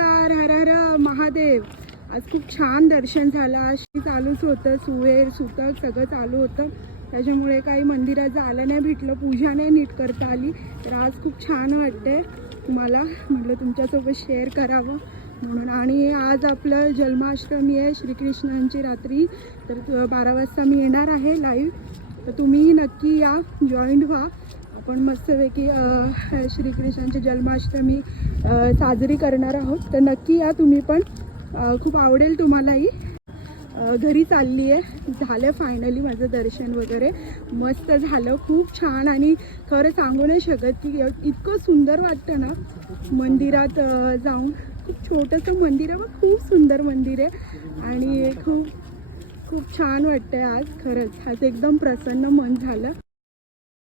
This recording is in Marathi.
नमस्कार. हर हर महादेव. आज खूप छान दर्शन झालं. आज चालूच होतं, सुवेर सुतक सगळं चालू होतं, त्याच्यामुळे काही मंदिरात जायला नाही भेटलं, पूजा नाही नीट करता आली. तर आज खूप छान वाटते मला, म्हटलं तुमच्यासोबत शेअर करावं म्हणून. आणि आज आपलं जन्माष्टमी आहे, श्रीकृष्णांची रात्री. तर 12 वाजता मी येणार आहे लाईव्ह, तर तुम्ही नक्की या, जॉईंट व्हा. आपण मस्तपैकी श्रीकृष्णांची जन्माष्टमी साजरी करणार आहोत. तर नक्की या तुम्ही पण, खूप आवडेल तुम्हालाही. घरी चालली आहे. झालं फायनली माझं दर्शन वगैरे मस्त झालं, खूप छान. आणि खरं सांगू नाही शकत की इतकं सुंदर वाटतं ना मंदिरात जाऊन. खूप छोटंसं मंदिर आहे, पण खूप सुंदर मंदिर आहे आणि खूप खूप छान वाटतं आज. खरंच आज एकदम प्रसन्न मन झालं.